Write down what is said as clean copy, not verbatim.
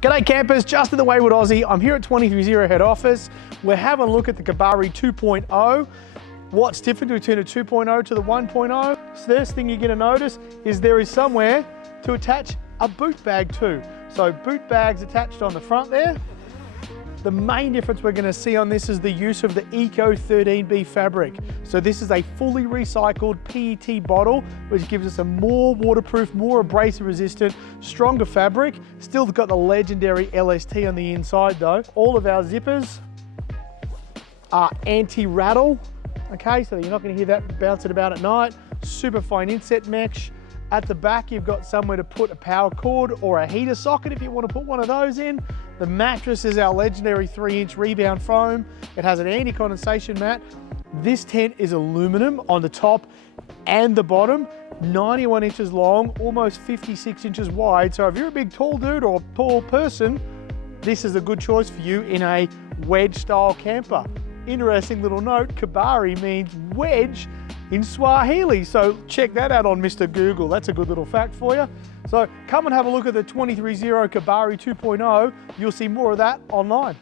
G'day campers, Justin the Wayward Aussie. I'm here at 230 head office. We're having a look at the Kabari 2.0. What's different between a 2.0 to the 1.0? First thing you're going to notice is there is somewhere to attach a boot bag to. So boot bags attached on the front there. The main difference we're going to see on this is the use of the Eco 13B fabric. So this is a fully recycled PET bottle, which gives us a more waterproof, more abrasive resistant, stronger fabric. Still got the legendary LST on the inside though. All of our zippers are anti-rattle. Okay, so you're not going to hear that bouncing about at night. Super fine inset mesh. At the back, you've got somewhere to put a power cord or a heater socket if you want to put one of those in. The mattress is our legendary 3-inch rebound foam. It has an anti-condensation mat. This tent is aluminum on the top and the bottom, 91 inches long, almost 56 inches wide. So if you're a big tall dude or a tall person, this is a good choice for you in a wedge style camper. Interesting little note, Kabari means wedge in Swahili. So check that out on Mr. Google. That's a good little fact for you. So come and have a look at the 230 Kabari 2.0. You'll see more of that online.